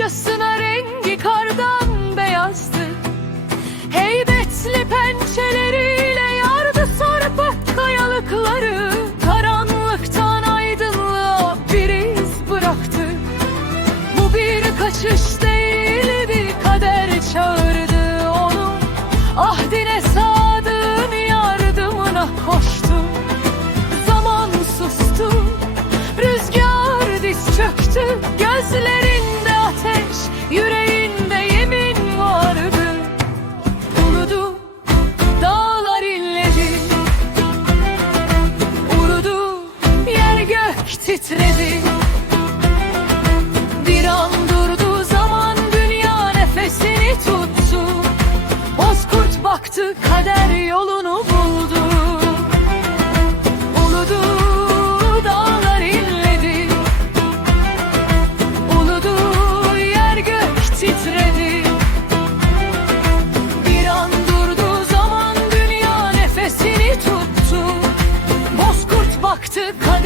Karcasına rengi karda Kader yolunu buldu. Uludu dağlar inledi. Uludu yer gök titredi. Bir an durdu zaman dünya nefesini tuttu. Bozkurt baktı kader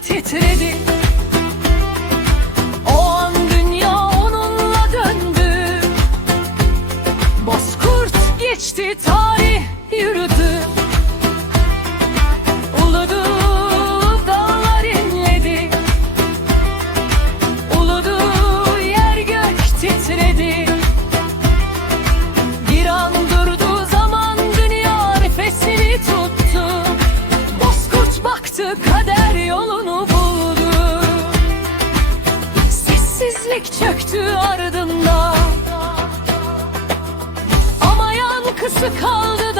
Titredi. Sessizlik çöktü ardında Ama yankısı kaldı